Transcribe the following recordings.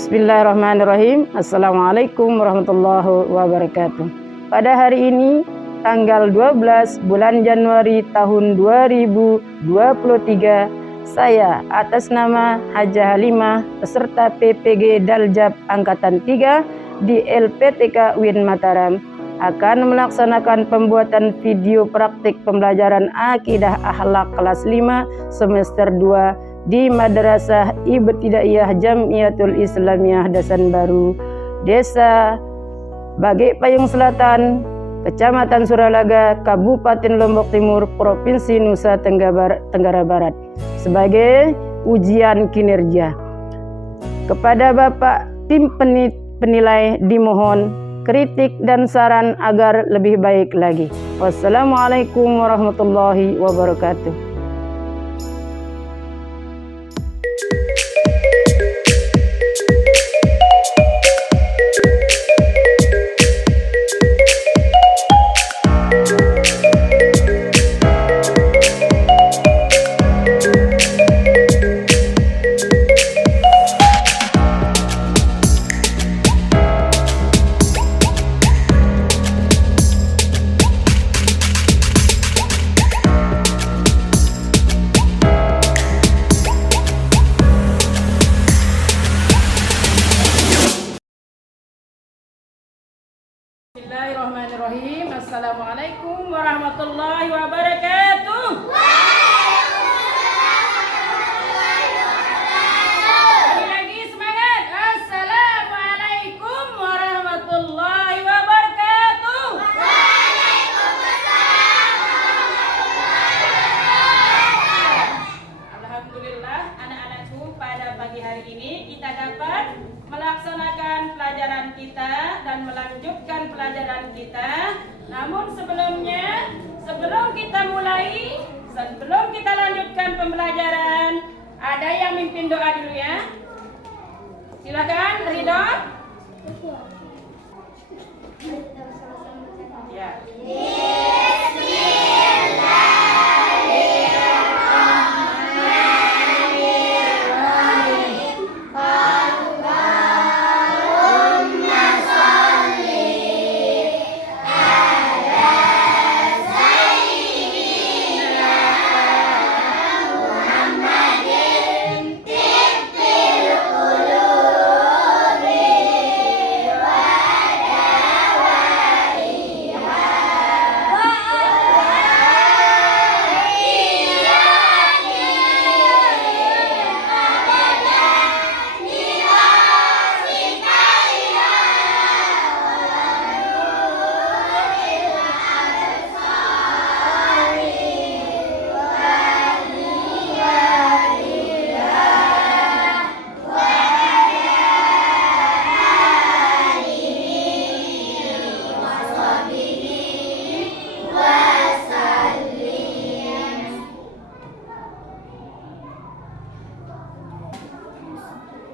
Bismillahirrahmanirrahim. Assalamualaikum warahmatullahi wabarakatuh. Pada hari ini, tanggal 12 bulan Januari tahun 2023, saya atas nama Hajah Halimah, peserta PPG Daljab Angkatan 3 di LPTK UIN Mataram, akan melaksanakan pembuatan video praktik pembelajaran Akidah Akhlak kelas 5 semester 2 di Madrasah Ibtidaiyah Jamiatul Islamiyah Dasan Baru, Desa Bage Payung Selatan, Kecamatan Suralaga, Kabupaten Lombok Timur, Provinsi Nusa Tenggara Barat, sebagai ujian kinerja. Kepada Bapak tim penilai dimohon kritik dan saran agar lebih baik lagi. Wassalamualaikum warahmatullahi wabarakatuh. Bismillahirrahmanirrahim. Assalamualaikum warahmatullahi wabarakatuh. Sekali lagi semangat. Assalamualaikum warahmatullahi wabarakatuh. Alhamdulillah, anak-anakku, pada pagi hari ini kita dapat melaksanakan pelajaran kita dan melanjutkan pelajaran kita. Namun sebelum kita lanjutkan pembelajaran, ada yang mimpin doa dulu ya. Silakan, Ridho. Ya.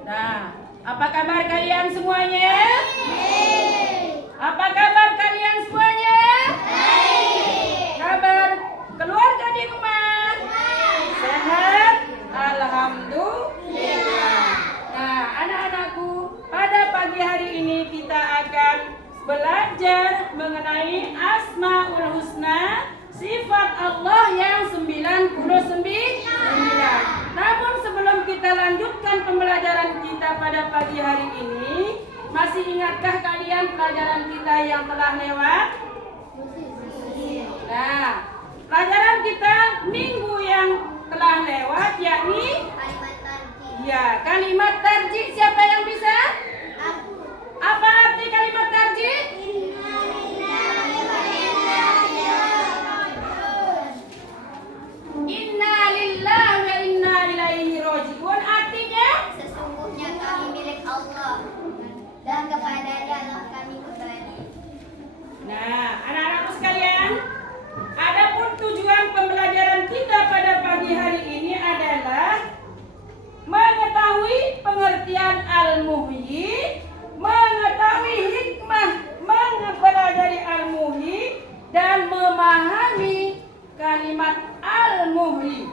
Nah, apa kabar kalian semuanya? Apa kabar kalian semuanya? Kabar keluarga di rumah? Sehat? Alhamdulillah. Nah, anak-anakku, pada pagi hari ini kita akan belajar mengenai Asmaul Husna, sifat Allah yang 99. Namun sebelum kita lanjutkan pembelajaran kita pada pagi hari ini, masih ingatkah kalian pelajaran kita yang telah lewat? Nah, pelajaran kita minggu yang telah lewat yakni kalimat tarjih. Siapa yang bisa? Apa arti kalimat tarjih? Inna lillahi wa inna ilaihi raji'un. Artinya sesungguhnya kami milik Allah dan kepadanya lah kami kembali. Nah, anak-anakku sekalian, adapun tujuan pembelajaran kita pada pagi hari ini adalah mengetahui pengertian al-muhyi, mengetahui hikmah mempelajari al-muhyi, dan memahami kalimat al-muhyi.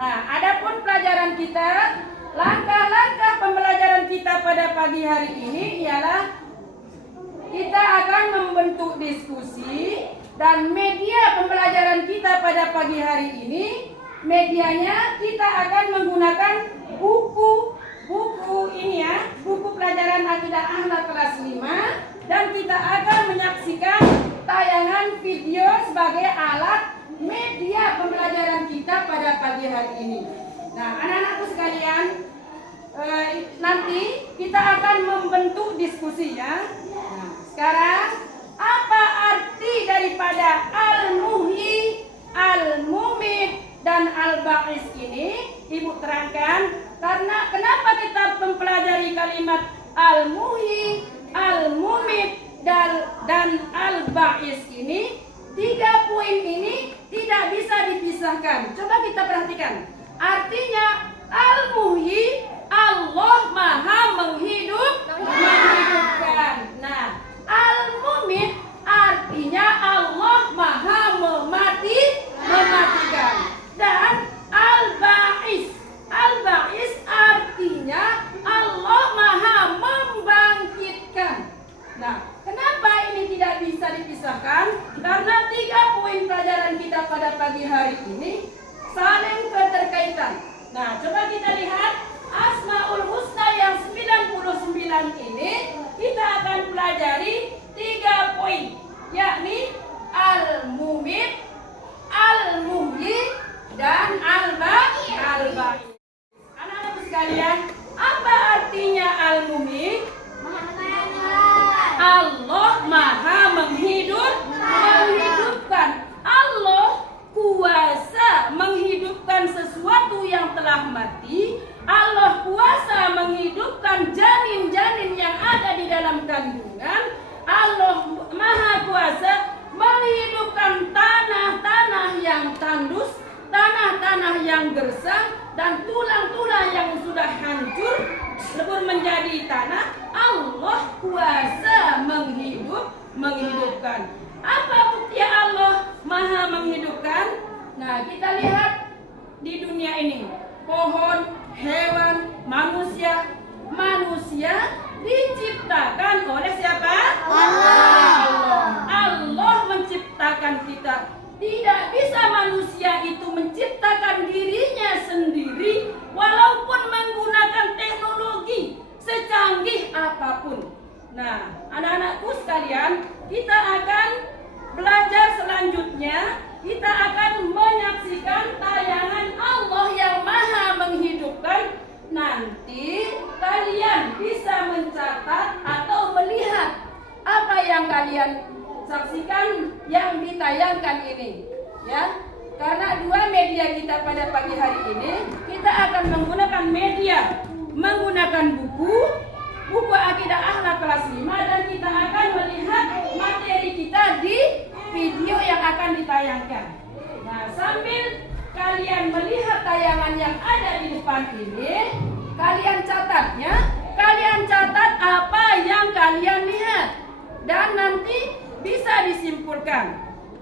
Nah, adapun pelajaran kita, langkah-langkah pembelajaran kita pada pagi hari ini ialah kita akan membentuk diskusi dan media pembelajaran kita pada pagi hari ini, medianya kita akan menggunakan buku ini ya, buku pelajaran akidah akhlak kelas 5, dan kita akan menyaksikan tayangan video sebagai alat media pembelajaran kita pada pagi hari ini. Nah, anak-anakku sekalian, nanti kita akan membentuk diskusi ya. Nah, sekarang apa arti daripada al-muhyi, al-mumit, dan al-ba'is ini? Ibu terangkan. Karena kenapa kita mempelajari kalimat al-muhyi, al-mumit, dan al-ba'is ini? 3 poin ini tidak bisa dipisahkan. Coba kita perhatikan. Artinya al-muhyi, Allah maha menghidupkan. Nah, al-mumit artinya Allah maha mematikan. Dan al-ba'is artinya Allah maha membangkitkan. Nah, kenapa ini tidak bisa dipisahkan? Karena 3 poin pelajaran kita pada pagi hari ini saling keterkaitan. Nah, coba kita lihat Asmaul Husna yang 99 ini, kita akan pelajari 3 poin, yakni al-mumit, al-muhyi, dan al-ba'is. Anak-anak sekalian, apa artinya al-mumit? Allah maha menghidupkan. Allah kuasa menghidupkan sesuatu yang telah mati. Allah kuasa menghidupkan janin-janin yang ada di dalam kandungan. Allah maha kuasa menghidupkan tanah-tanah yang tandus, tanah-tanah yang gersang, dan tulang-tulang yang sudah hancur lebur menjadi tanah. Allah kuasa menghidupkan. Apa bukti Allah maha menghidupkan? Nah, kita lihat di dunia ini, pohon, hewan, manusia diciptakan oleh siapa? Allah menciptakan kita. Tidak bisa manusia itu menciptakan dirinya sendiri walaupun menggunakan teknologi secanggih apapun. Nah, anak-anakku sekalian, kita akan belajar selanjutnya. Kita akan menyaksikan tayangan Allah yang maha menghidupkan. Nanti kalian bisa mencatat atau melihat apa yang kalian saksikan yang ditayangkan ini, ya. Karena 2 media kita pada pagi hari ini, kita akan menggunakan buku akidah akhlak kelas 5, dan kita akan melihat materi kita di video yang akan ditayangkan. Nah, sambil kalian melihat tayangan yang ada di depan ini, kalian catat ya. Kalian catat apa yang kalian lihat, dan nanti bisa disimpulkan,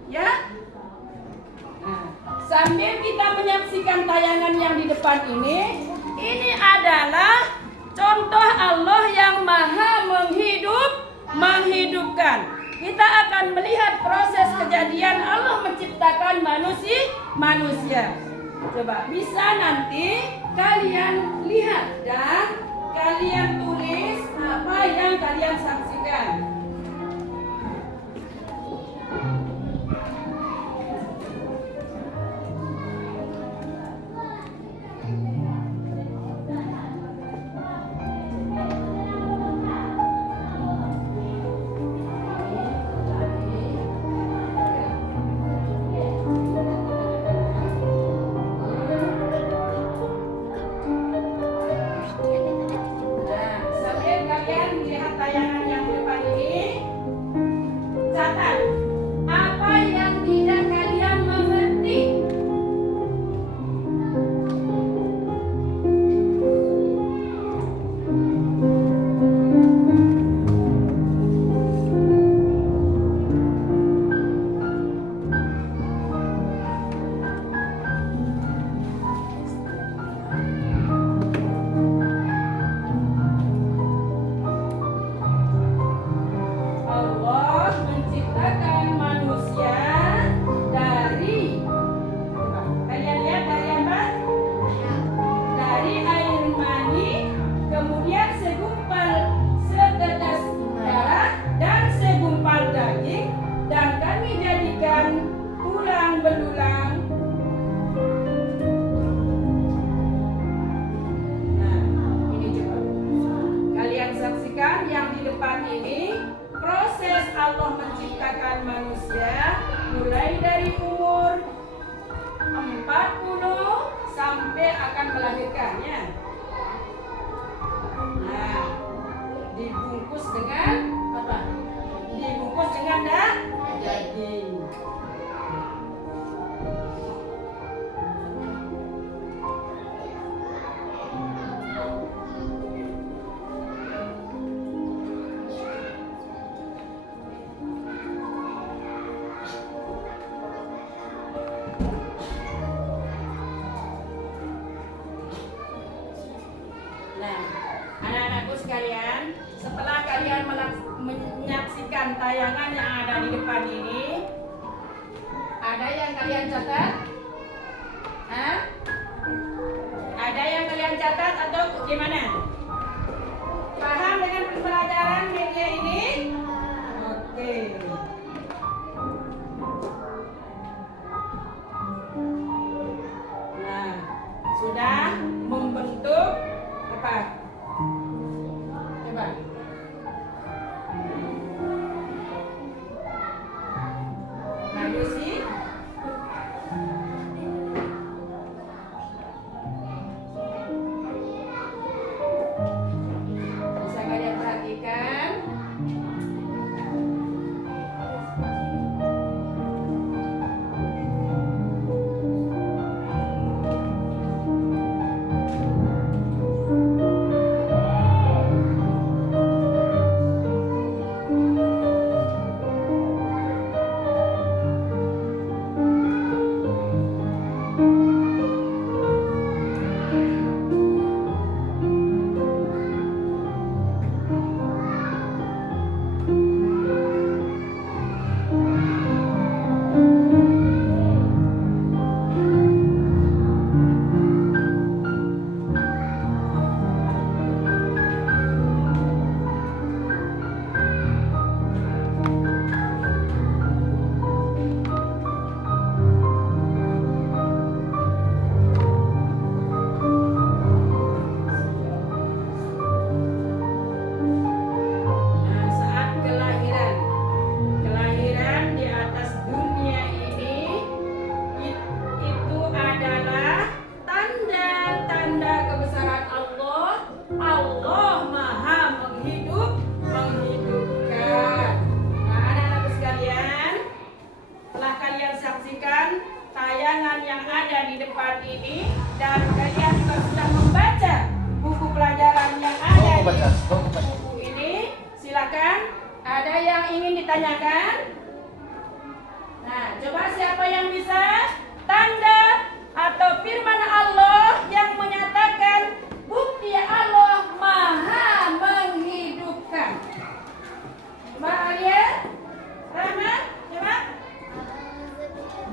ya. Nah, sambil kita menyaksikan tayangan yang di depan ini adalah contoh Allah yang maha menghidupkan. Kita akan melihat proses kejadian Allah menciptakan manusia. Coba bisa nanti kalian lihat dan kalian tulis apa yang kalian saksikan. Tayangan yang di depan ini, tayangan yang ada di depan ini, ada yang kalian catat? Hah? Ada yang kalian catat atau gimana? Paham dengan pembelajaran media ini? Oke. Nah, sudah membentuk apa? Coba. Nah, Lucy. Bisa kalian perhatikan? Nah, saat kelahiran di atas dunia ini itu adalah tanda-tanda kebesaran Allah. Allah Maha menghidupkan. Nah, anak-anak sekalian, telah kalian saksikan tayangan yang ada di depan ini dan kalian juga sudah membaca buku pelajaran yang ada di buku ini. Silakan, ada yang ingin ditanyakan? Nah, coba siapa yang bisa tanda atau firman Allah yang menyatakan bukti Allah Maha menghidupkan? Mbak Alia, Rahmat, coba.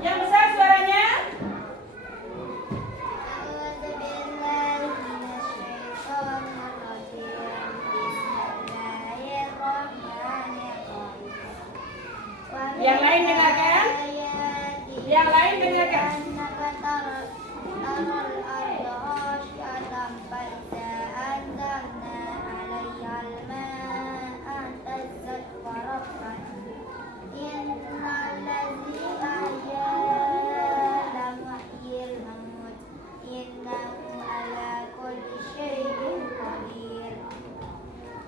Yang besar suaranya. Yang lain dengarkan. Yang lain dengarkan.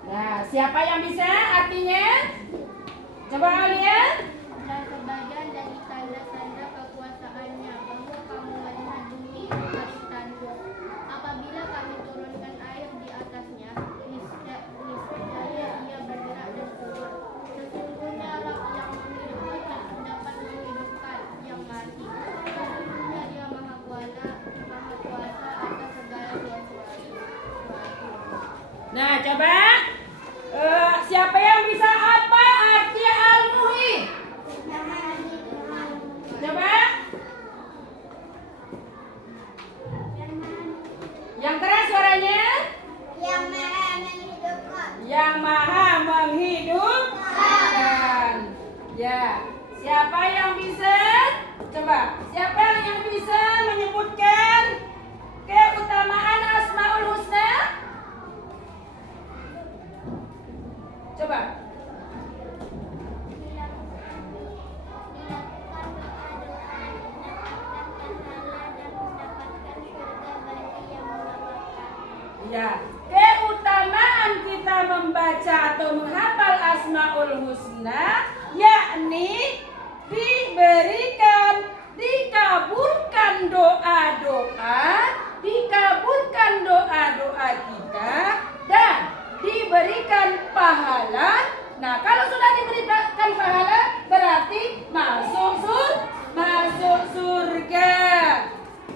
Nah, siapa yang bisa artinya? Coba kalian. Dan sebagian dari tanda-tanda kekuasaannya bahwa kamu melihat bumi dari tanduk. Apabila kami turunkan air di atasnya, niscaya ia bergerak dan subur. Sesungguhnya Rabb yang menghidupkan dapat menghidupkan yang mati. Sesungguhnya Dia Maha Kuasa atas segala sesuatu. Nah, coba siapa yang bisa apa arti al-muhi? Coba. Yang keras suaranya. Yang Maha menghidupkan. Yang Maha menghidupkan. Ya. Siapa yang bisa? Coba. Siapa yang bisa menyebutkan keutamaan Asmaul Husna? Coba. Ya, keutamaan kita membaca atau menghafal Asmaul Husna yakni dikabulkan doa-doa kita dan diberikan pahala. Nah, kalau sudah diberikan pahala berarti masuk surga.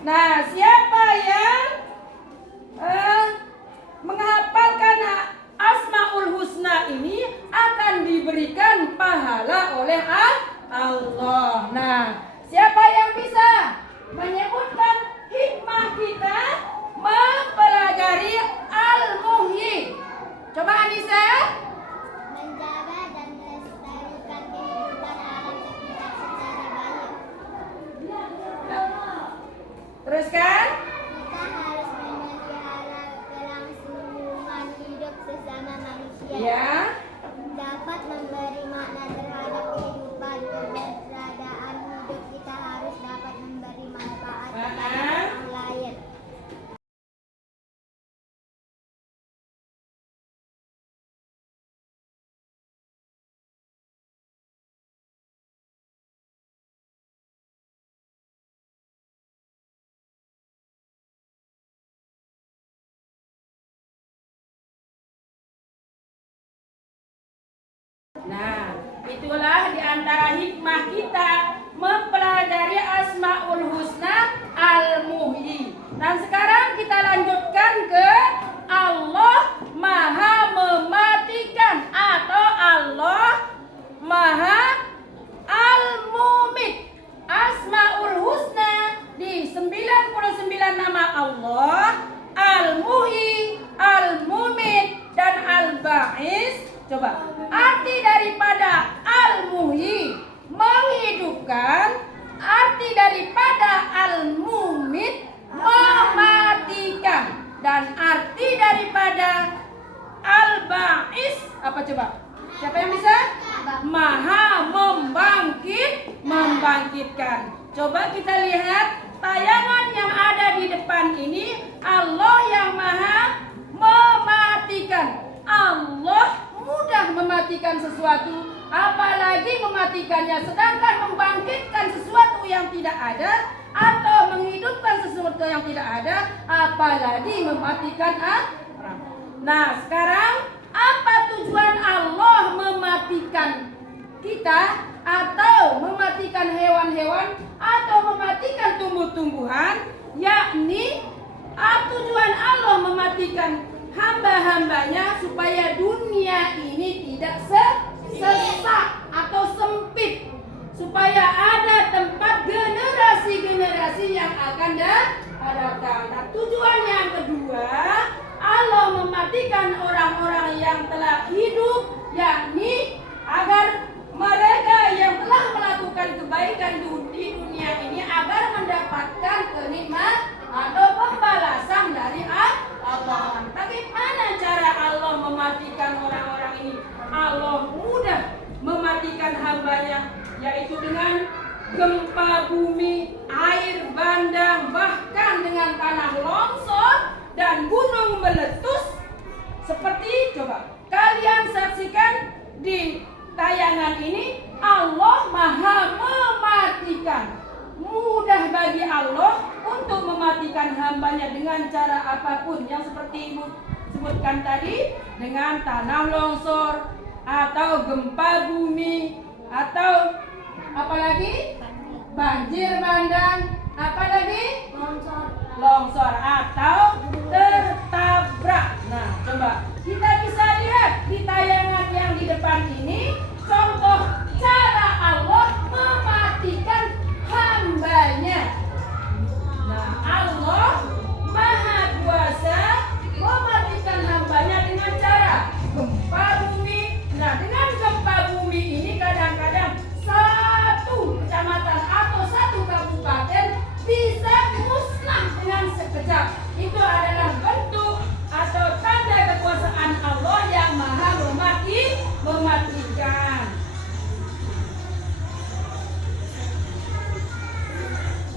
Nah, siapa yang menghafalkan Asmaul Husna ini akan diberikan pahala Teruskan. Kita harus memelihara kelangsungan hidup sesama manusia. Ya. Dapat memberi makna terhadap kehidupan keberadaan hidup, kita harus dapat memberi manfaat kepada orang lain. Nah, itulah diantara hikmah kita mempelajari Asmaul Husna Al-Muhyi. Dan sekarang kita lanjutkan ke Allah Maha Mematikan atau Allah Maha Al-Mumit. Asmaul Husna di 99 nama Allah, Al-Muhyi, Al-Mumit, dan Al-Ba'is. Coba, arti daripada Al-Muhyi menghidupkan, arti daripada Al-Mumit mematikan, dan arti daripada Al-Ba'is apa coba? Siapa yang bisa? Maha membangkitkan. Coba kita lihat tayangan yang ada di depan ini. Allah yang Maha mematikan. Allah mudah mematikan sesuatu, apalagi mematikannya, sedangkan membangkitkan sesuatu yang tidak ada atau menghidupkan sesuatu yang tidak ada, apalagi mematikan orang. Nah, sekarang apa tujuan Allah mematikan kita atau mematikan hewan-hewan atau mematikan tumbuh-tumbuhan? Yakni tujuan Allah mematikan hamba-hambanya supaya dunia ini tidak sesak atau sempit, supaya ada tempat generasi-generasi yang akan datang. Nah, tujuan yang kedua, Allah mematikan orang-orang yang telah hidup, yakni agar mereka yang telah melakukan kebaikan di dunia ini agar mendapatkan kenikmatan atau pembalasan dari Allah. Bagaimana cara Allah mematikan orang-orang ini? Allah mudah mematikan hambanya, yaitu dengan gempa bumi, air bandang, bahkan dengan tanah longsor dan gunung meletus. Seperti coba kalian saksikan di tayangan ini, Allah Maha mematikan. Mudah bagi Allah untuk mematikan hambanya dengan cara apapun, yang seperti Ibu sebutkan tadi, dengan tanah longsor atau gempa bumi atau apalagi banjir bandang, apalagi longsor atau tertabrak. Nah, coba kita bisa lihat di tayangan yang di depan ini contoh cara Allah mematikan hambanya. Nah, Allah Maha Kuasa mematikan hambanya dengan cara gempa bumi. Nah, dengan gempa bumi ini kadang-kadang satu kecamatan atau satu kabupaten bisa musnah dengan sekejap. Itu adalah bentuk atau tanda kekuasaan Allah yang Maha mematikan.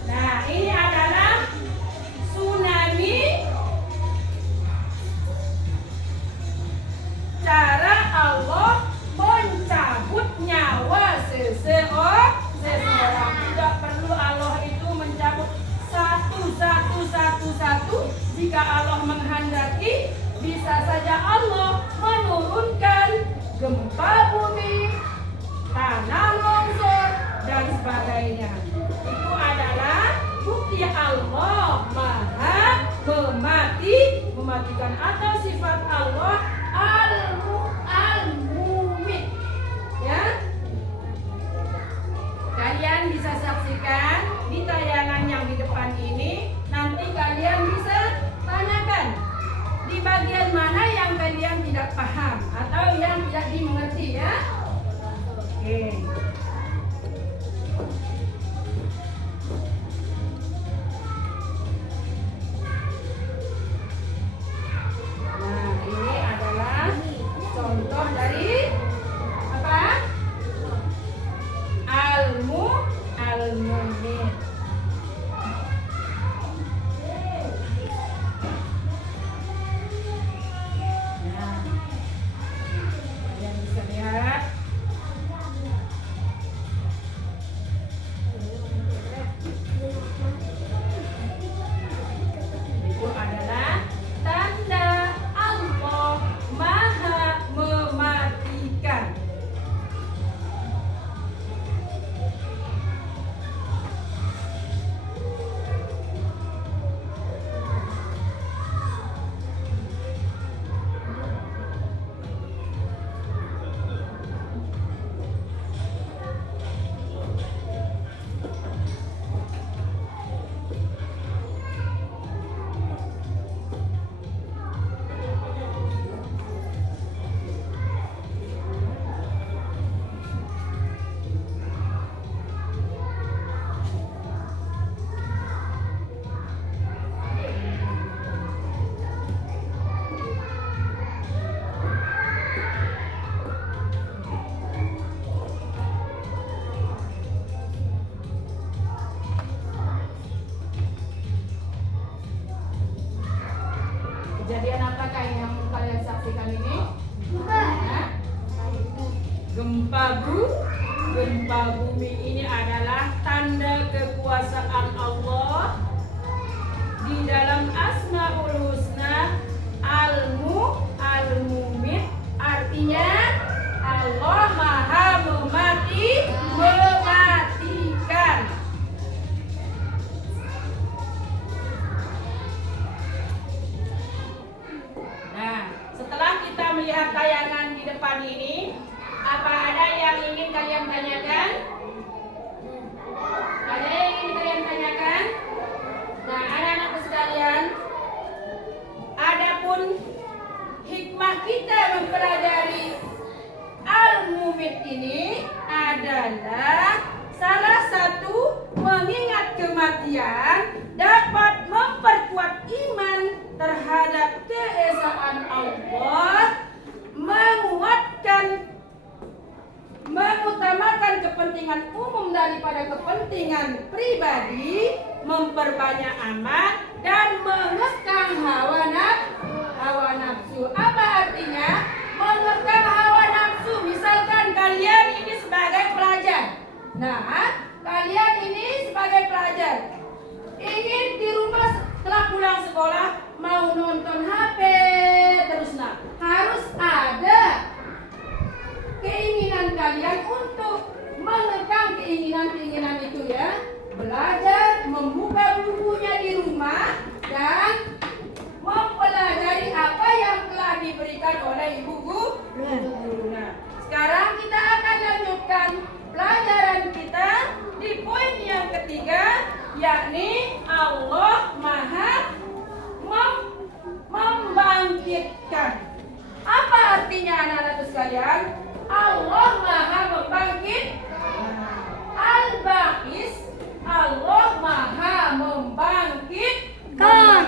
Nah, ini adalah tsunami. Cara Allah mencabut nyawa seseorang. Tidak perlu Allah itu mencabut satu. Jika Allah menghendaki, bisa saja Allah menurunkan gempa bumi, tanah longsor, dan sebagainya. Itu adalah bukti Allah Maha mematikan atau sifat Allah Al-Mumit. Ya, kalian bisa saksikan di tayangan yang di depan ini. Nanti kalian bisa tanyakan di bagian mana yang kalian tidak paham atau yang tidak dimengerti, ya. Oke. Kejadian apakah yang kalian saksikan ini? Hah? Gempa bumi ini adalah tanda kekuasaan Allah di dalam Asmaul Husna Al-Mumit, artinya Allah Maha mematikan. Nah, setelah kita melihat tayangan di depan ini, apa ada yang ingin kalian tanyakan? Ada yang ingin kalian tanyakan? Nah, anak-anakku sekalian, adapun hikmah kita mempelajari Al-Mumit ini adalah salah satu mengingat kematian dapat memperkuat iman terhadap keesaan Allah, mengutamakan kepentingan umum daripada kepentingan pribadi, memperbanyak amal dan mengekang hawa nafsu. Apa artinya mengekang hawa nafsu? Misalkan kalian ini sebagai pelajar. Nah, kalian ini sebagai pelajar ingin di rumah setelah pulang sekolah mau nonton HP terus, nah harus ada keinginan kalian untuk mengekang keinginan itu ya, belajar, membuka bukunya di rumah dan mempelajari apa yang telah diberikan oleh ibu guru. Nah, sekarang kita akan lanjutkan pelajaran kita di poin yang ketiga, yakni Allah Maha membangkitkan. Apa artinya anak-anak sekalian? Allah Maha membangkit. Al-Baqis, Allah Maha membangkitkan.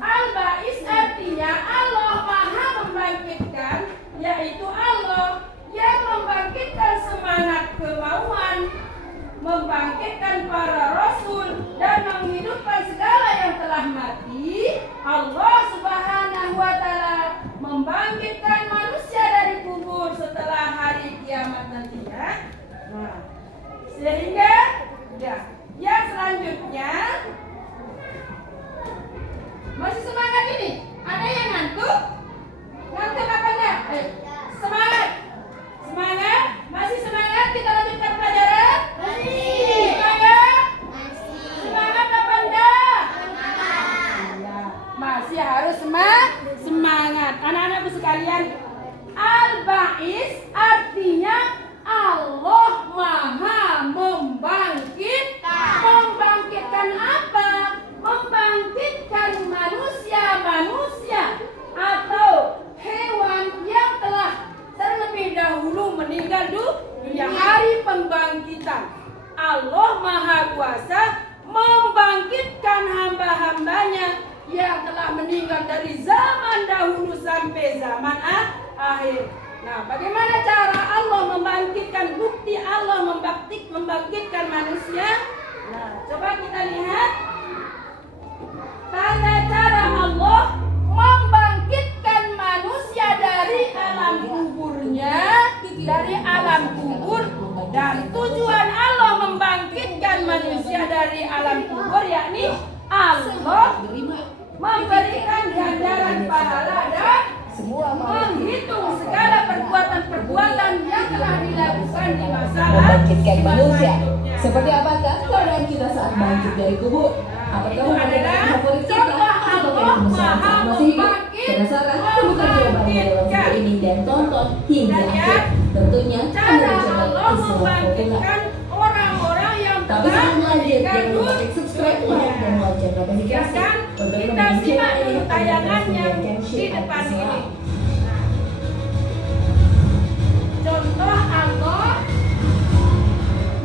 Al-Baqis artinya Allah Maha membangkitkan, yaitu Allah yang membangkitkan semangat kemauan, membangkitkan para rasul dan menghidupkan segala yang telah mati. Allah Subhanahu wa taala membangkitkan manusia dari kubur setelah hari kiamat nanti ya. Nah, sehingga ya, yang selanjutnya masih semangat ini? Ada yang ngantuk? Ngantuk apa enggak? Semangat. Semangat? Masih semangat kita lanjutkan pelajaran? Masih. Semangat? Masih. Semangat apa enggak? Semangat. Masih harus semangat. Anak-anakku sekalian, Al-Ba'is artinya Allah Maha membangkitkan. Membangkitkan apa? Membangkitkan manusia atau hewan yang telah terlebih dahulu meninggal dunia. Hari pembangkitan. Allah Maha Kuasa membangkitkan hamba-hambanya yang telah meninggal dari zaman dahulu sampai zaman akhir. Nah, bagaimana cara Allah membangkitkan? Bukti Allah membangkitkan manusia. Nah, coba kita lihat tanda cara Allah membangkitkan manusia dari alam kuburnya, dari alam kubur. Dan tujuan Allah membangkitkan manusia dari alam kubur yakni Allah memberikan ganjaran pahala dan menghitung segala perbuatan yang telah dilakukan di masa membangkitkan manusia. hidupnya. Seperti apakah keadaan kita saat bangkit dari kubur? Apakah merupakan favorit kita atau yang besar masih hidup? Penasaran? Temukan jawabannya dalam video ini dan tonton hingga akhir. Tentunya Cara channel Allah Islam Populer. membangkitkan orang-orang yang Tapi telah sebelum lanjut, meninggal jangan lupa klik subscribe, like, dan lonceng notifikasi Ya kan? untuk Kita mendukung simak channel dulu ini tayangan agar yang menjadikan di syiar depan Islam. ini. Contoh Allah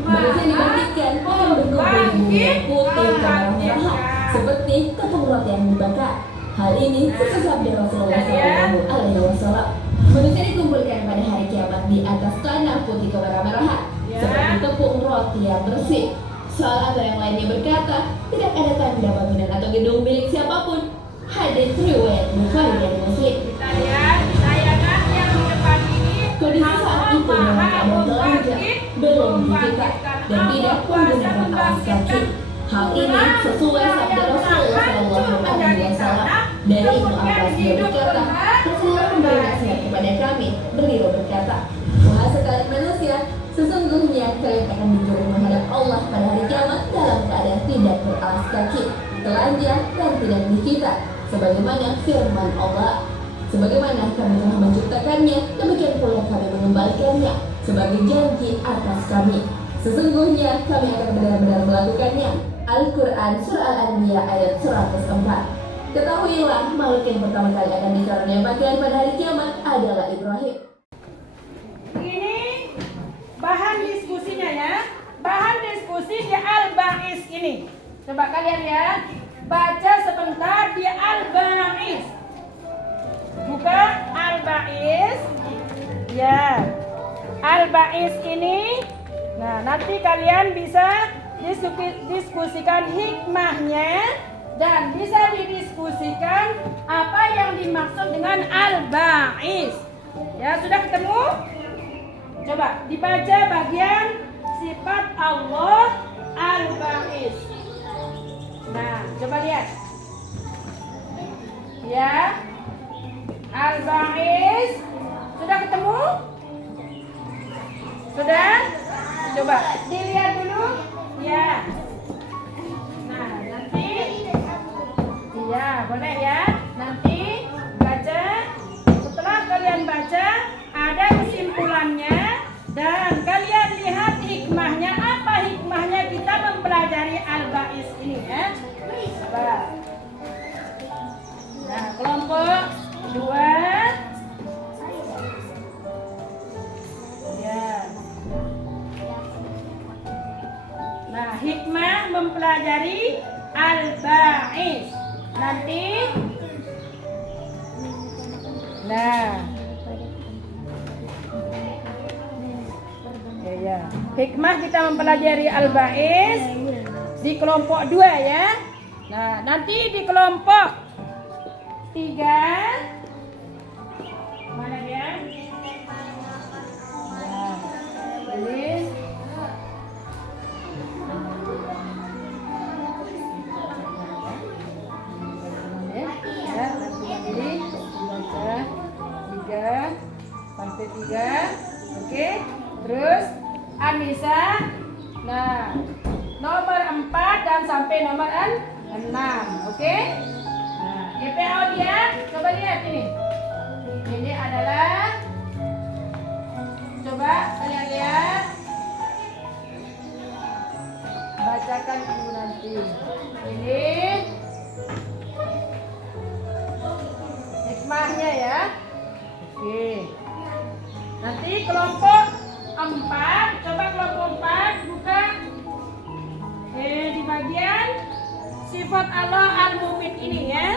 Manusia dibangkitkan akan berkumpul di bumi yang putih dan merah seperti tepung roti yang dibakar. Hal ini sesuai sabda Rasulullah SAW. Manusia dikumpulkan pada hari kiamat di atas tanah putih kemerah-merahan seperti tepung roti yang bersih. Soal atau yang lainnya berkata, tidak ada tanda bangunan atau gedung milik siapapun. Hadis riwayat Bukhari dan Muslim. Kita lihat tayangan yang di depan ini. Kondisi saat itu dalam keadaan telanjang, belum kita dan tidak menggunakan alas kaki. Hal ini sesuai sabda Rasulullah SAW. Dari Ibnu Abbas dia berkata, Rasulullah memberi nasihat kepada kami. Beliau berkata, wahai sekalian manusia, sesungguhnya kalian akan digiring menghadap Allah pada hari kiamat dalam keadaan tidak beralas kaki, telanjang dan tidak dikitat, sebagaimana firman Allah. Sebagaimana kami telah menciptakannya, demikian pula kami mengembalikannya sebagai janji atas kami. Sesungguhnya kami akan benar-benar melakukannya. Al-Quran Surah Al-Anbiya ayat 104. Ketahuilah, makhluk yang pertama kali akan dikaruniai pakaian pada hari kiamat adalah Ibrahim. Ini bahan diskusinya ya. Bahan diskusi di Al-Ba'is ini. Coba kalian lihat. Baca sebentar di Al-Ba'is. Buka Al-Ba'is. Ya. Al-Ba'is ini. Nah, nanti kalian bisa diskusikan hikmahnya dan bisa didiskusikan apa yang dimaksud dengan Al-Ba'is. Ya, sudah ketemu? Coba dibaca bagian sifat Allah Al-Ba'is. Nah, coba lihat. Ya. Al-Ba'is. Sudah ketemu? Sudah? Coba dilihat dulu. Ya. Nah, nanti ya, boleh ya. Nanti baca. Setelah kalian baca, ada kesimpulannya dan kalian lihat hikmahnya. Apa hikmahnya kita mempelajari Al-Ba'is ini ya? Coba. Nah, kelompok 2. Ya. Nah, hikmah mempelajari Al-Ba'is. Nanti ya. Hikmah kita mempelajari Al-Ba'is di kelompok 2 ya. Nah, nanti di kelompok 3 mana dia? Nah, ini sampai 3. Oke. Terus Anissa. Nah, nomor 4 dan sampai nomor 6. Oke. Nah, GPO dia coba lihat ini. Ini adalah, coba kalian lihat. Bacakan dulu nanti. Ini hikmahnya ya. Oke. Nanti kelompok 4, coba kelompok 4 buka di bagian sifat Allah Al-Mumit ini ya.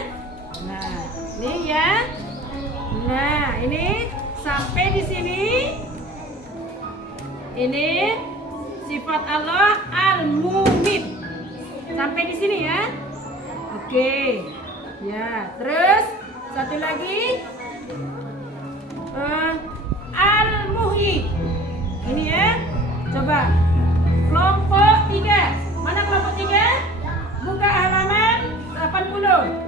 Nah, ini ya. Nah, ini sampai di sini. Ini sifat Allah Al-Mumit. Sampai di sini ya. Oke. Ya, terus satu lagi Al-Muhyi. Ini ya. Coba kelompok 3. Mana kelompok 3? Buka halaman 80.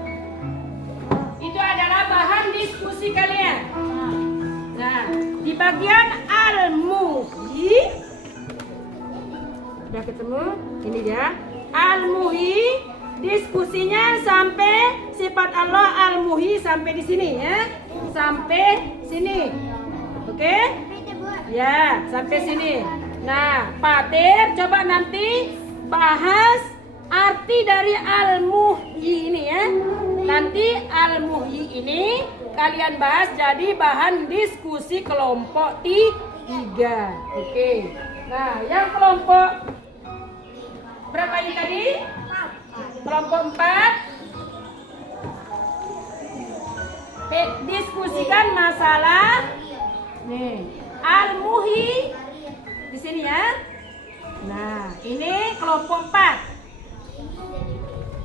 Itu adalah bahan diskusi kalian. Nah, di bagian Al-Muhyi udah ketemu? Ini dia. Al-Muhyi diskusinya sampai sifat Allah Al-Muhyi sampai di sini ya. Sampai sini. Oke? Ya, sampai sini. Nah, Pak Tir coba nanti bahas arti dari Al-Muhyi ini ya. Nanti Al-Muhyi ini kalian bahas jadi bahan diskusi kelompok 3. Oke. Nah, yang kelompok berapa ini tadi? Kelompok 4. Diskusikan masalah nih Al-Muhyi di sini ya. Nah, ini kelompok 4.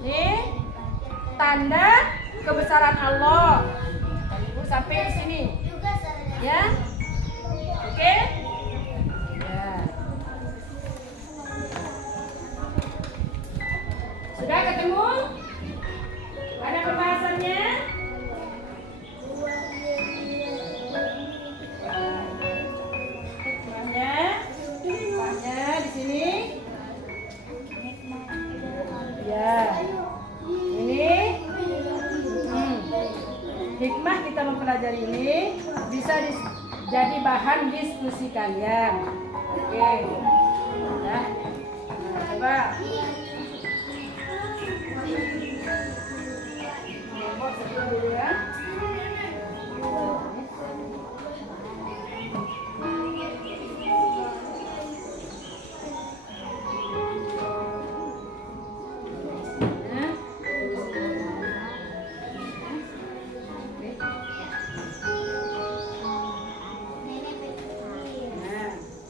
Nih tanda kebesaran Allah. Ibu sampai di sini. Ya? Oke? Ya. Sudah ketemu? Ada pembahasannya? Hikmahnya di sini. Ya. Ini hikmah kita mempelajari ini bisa jadi bahan diskusi kalian. Oke. Ya. Nah, coba. Dulu ya.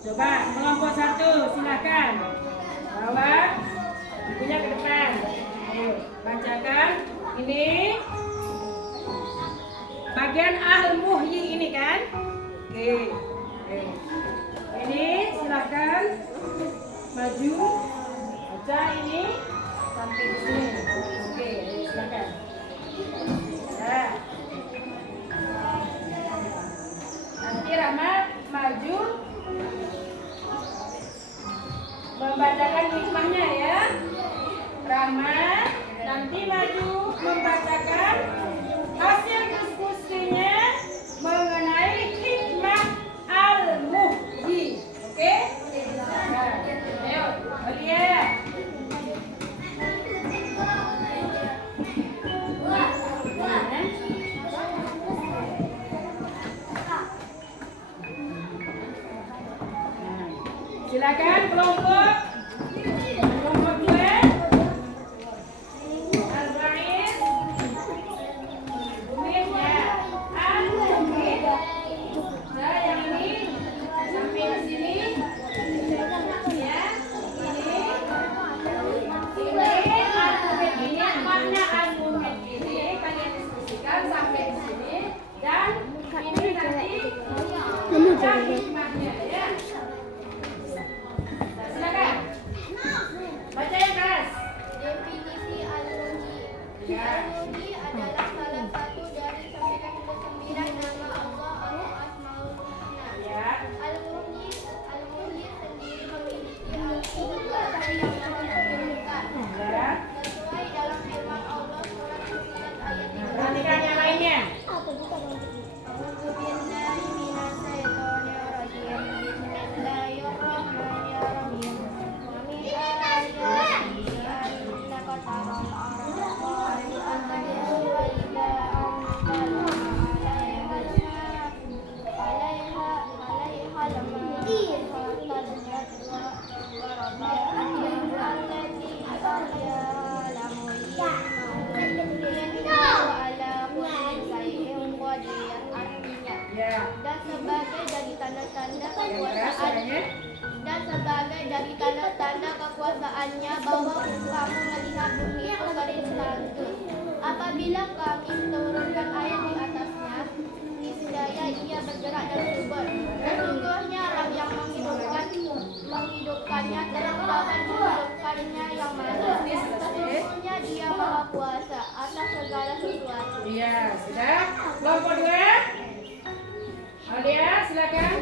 Coba kelompok 1 silakan bawa bukunya ke depan. Ayo bacakan. Ini bagian al-muhyi ini kan? Oke. Ini silakan maju baca ini sampai di sini. Oke, silakan. Ya. Nanti Rahmat maju membacakan hikmahnya ya. Rahmat nanti maju membacakan hasil diskusinya mengenai hikmah al-muhyi. Oke? Nah, ayo, Alia. Silakan kelompok 2. Al-Ba'id. Bumit ya. Al-Bumit. Nah, yang ini sampai di sini. Ya. Ini al-Bumit ini makna al-Bumit ini kalian diskusikan sampai di sini dan ini nanti yang hikmahnya ya. Silakan. Baca yang keras. Definisi al-muhyi. Al-muhyi adalah salah satu dari 99 nama Allah atau Asmaul Husna. Ya. Al-muhyi sendiri memiliki arti yang menentukan. Ya. Sesuai dalam firman Allah surat 9 ayat 3. Perhatikan yang lainnya. A'udzu billahi minasyaitonir rajim. Bismillahirrahmanirrahim. Wa min ayatihi annaka taral arda khashi'atan wa idza anzalna 'alaiha al-ma'a ihtazzat wa rabat allati ya'lamu ala kulli shay'in qadir. Artinya, Ya. dan sebagai dari tanda-tanda Yang keras kekuasaan suaranya. dan sebagai dari tanda-tanda kekuasaannya bahwa kamu melihat bumi itu garis lanjut. Apabila kami turunkan air di atasnya, niscaya ia bergerak dan subur. Sesungguhnya Allah yang menghidupkannya terus akan menghidupkannya yang mana. Sesungguhnya Dia Maha Kuasa atas segala sesuatu. Iya, sudah. Kelompok 2. Alia, silakan.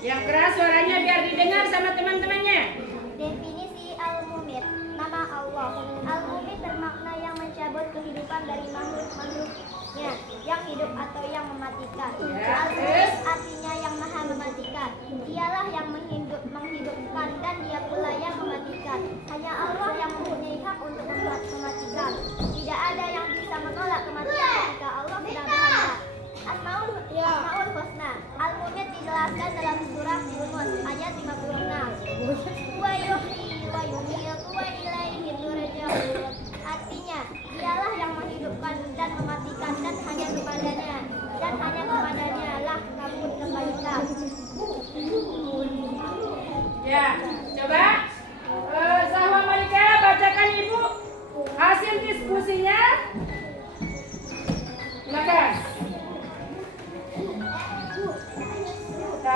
Yang keras suaranya biar didengar sama teman-temannya. Definisi al-mumit, nama Allah. Al-mumit bermakna yang mencabut kehidupan dari makhluk-makhluknya, yang hidup atau yang mematikan. Ya, Al-mumit artinya yang maha mematikan. Dialah yang menghidupkan dan Dia pula yang mematikan. Hanya Allah yang mempunyai hak untuk mematikan. Tidak ada yang bisa menolak kematian ketika Allah sedang berkehendak. Asmaul Husna. Al-Mumit dijelaskan dalam surah Yunus ayat 56. Wa yuhyi wa yumiitu wa ilaihi turja'un. Artinya, Dialah yang menghidupkan dan mematikan dan hanya kepadanya lah kamu dikembalikan.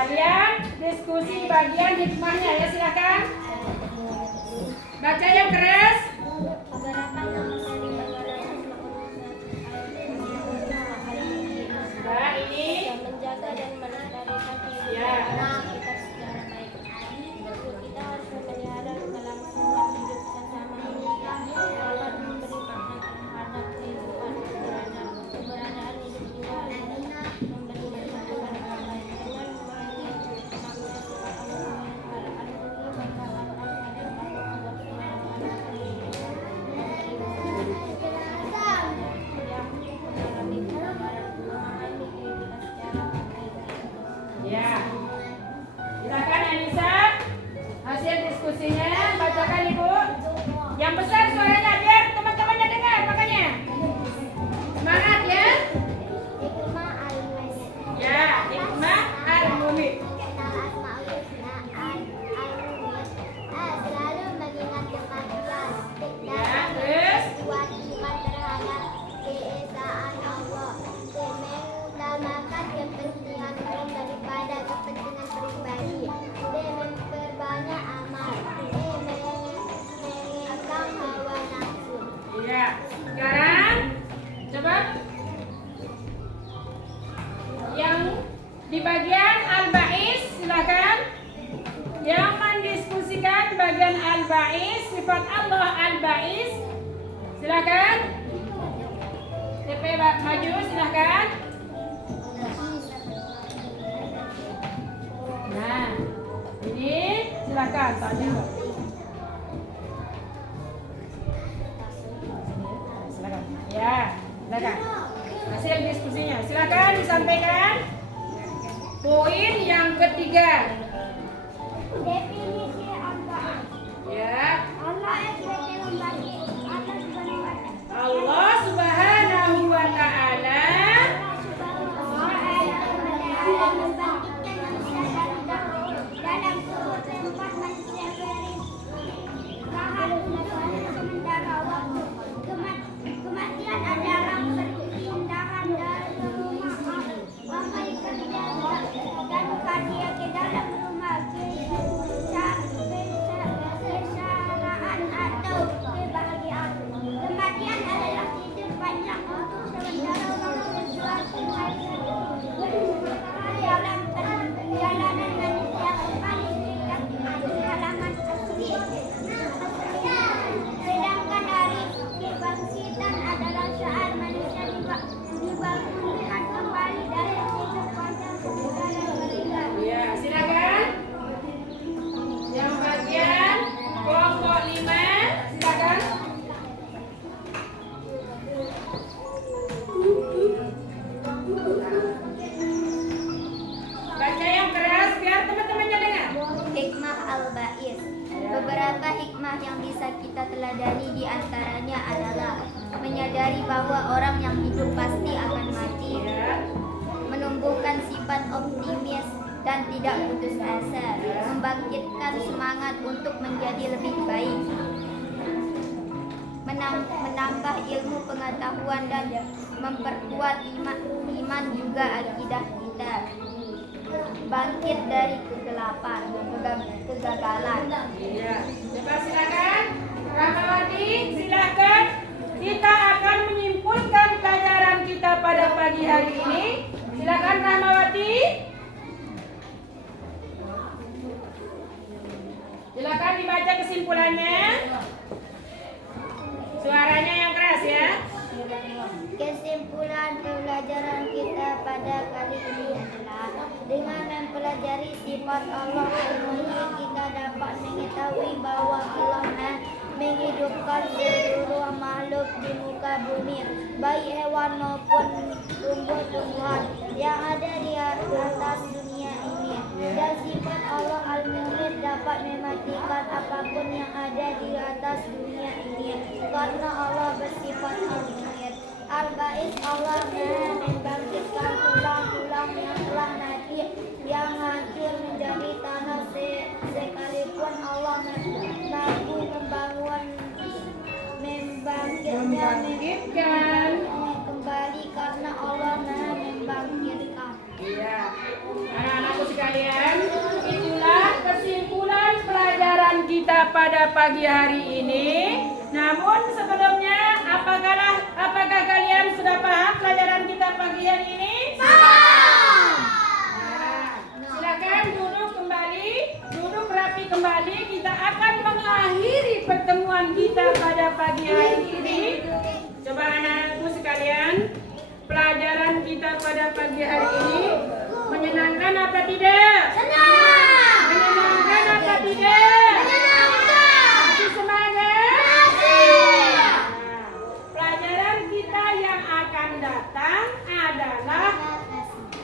Kalian diskusi bagian hikmahnya ya, silakan. Baca yang keras. Nah, ini menjaga dan melestarikan ya. kita secara baik. Kita harus memelihara kelangsungan hidup bersama ini dapat memberi makna terhadap kehidupan keberadaan hidup juga dan memberi makna kepada orang lain dengan memahami makna sifat Allah Al-Quran ini maka akan ada bahwa Allah SWT yang mengalami kebenaran memahami diri kita secara baik. Ya. Silakan Anissa. Hasil diskusinya bacakan Ibu. Yang besar suaranya biar teman-temannya dengar makanya. Semangat ya. Hikmah al-Mu'min. Ya, hikmah al-Mu'min. Kenal Asmaul Husna al-Mu'min. Selalu mengingat kematian Ya, dan terus kuat iman terhadap keesaan Allah. Mengutamakan kepentingan umum daripada kepentingan pribadi. Memperbanyak amal. Mengelakkan hawa nafsu. ya. Sekarang coba yang di bagian al-ba'is silakan. Yang mendiskusikan bagian al-ba'is, sifat Allah al-ba'is. Silakan. TP maju silakan. Nah, ini silakan tanya. Silakan. Ya, silakan. Hasil diskusinya. Silakan disampaikan. Poin yang ketiga. Definisi Allah. Ya, Allah sebagai membagi Allah Subhanahu wa taala dalam suatu tempat manusia beristirahat untuk sementara waktu. Kematian adalah perpindahan dari rumah orang kerja dan karya ke dalam rumah kesaraan atau kebahagiaan. Kematian adalah hidup panjang untuk sementara waktu suatu dalam perjalanan manusia kembali ke halaman asli. Sedangkan hari kebangkitan adalah saat manusia dibangunkan kembali dari kehidupan segala mereka. ya, silakan. Yang bagian kelompok 5 silakan. Baca yang keras biar teman-temannya dengar. Hikmah al-Ba'is. Beberapa hikmah yang bisa kita teladani di antaranya adalah menyadari bahwa orang yang hidup pasti akan mati, Ya, menumbuhkan sifat optimis dan tidak putus asa, membangkitkan semangat untuk menjadi lebih baik, menambah ilmu pengetahuan dan memperkuat iman juga akidah kita, bangkit dari kegelapan, kegagalan. ya. Coba silakan. Rahmawati, silakan. Kita akan menyimpulkan pelajaran kita pada pagi hari ini. Silakan Rahmawati. Silakan dibaca kesimpulannya. Suaranya yang keras ya. Kesimpulan pembelajaran kita pada kali ini adalah dengan mempelajari sifat Allah Al-Mu'min, kita dapat mengetahui bahwa Allah menghidupkan seluruh makhluk di muka bumi, baik hewan maupun tumbuh-tumbuhan yang ada di atas dunia ini. Dan sifat Allah Al-Mu'min dapat mematikan apapun yang ada di atas dunia ini, karena Allah bersifat Al-Mu'min. Al-Ba'is, Allah membangkitkan tulang-tulang yang telah mati, yang hancur menjadi tanah, sekalipun Allah mampu membangkitkan kembali karena Allah membangkitkan. Iya. Anak-anakku sekalian, kita pada pagi hari ini. Namun sebelumnya, apakah kalian sudah paham pelajaran kita pagi hari ini? Silakan duduk rapi kembali. Kita akan mengakhiri pertemuan kita pada pagi hari ini. Coba anak-anakku sekalian, pelajaran kita pada pagi hari ini menyenangkan apa tidak? Senang. Menyenangkan apa tidak? Menyenangkan. Masih semangat? Masih. Nah, pelajaran kita yang akan datang adalah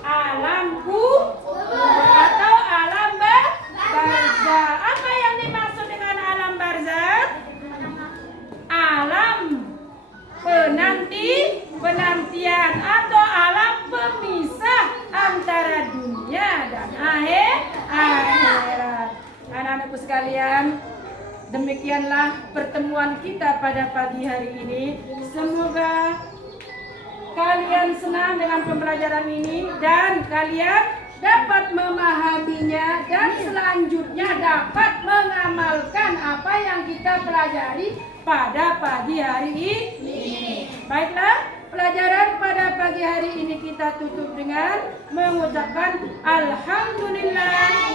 alamku atau alam barzah. Apa yang dimaksud dengan alam barzah? Alam penantian atau alam pemisah antara dunia dan akhirat. Anak-anakku sekalian, demikianlah pertemuan kita pada pagi hari ini. Semoga kalian senang dengan pembelajaran ini dan kalian dapat memahaminya dan selanjutnya dapat mengamalkan apa yang kita pelajari pada pagi hari ini. Baiklah, pelajaran pada pagi hari ini kita tutup dengan mengucapkan alhamdulillah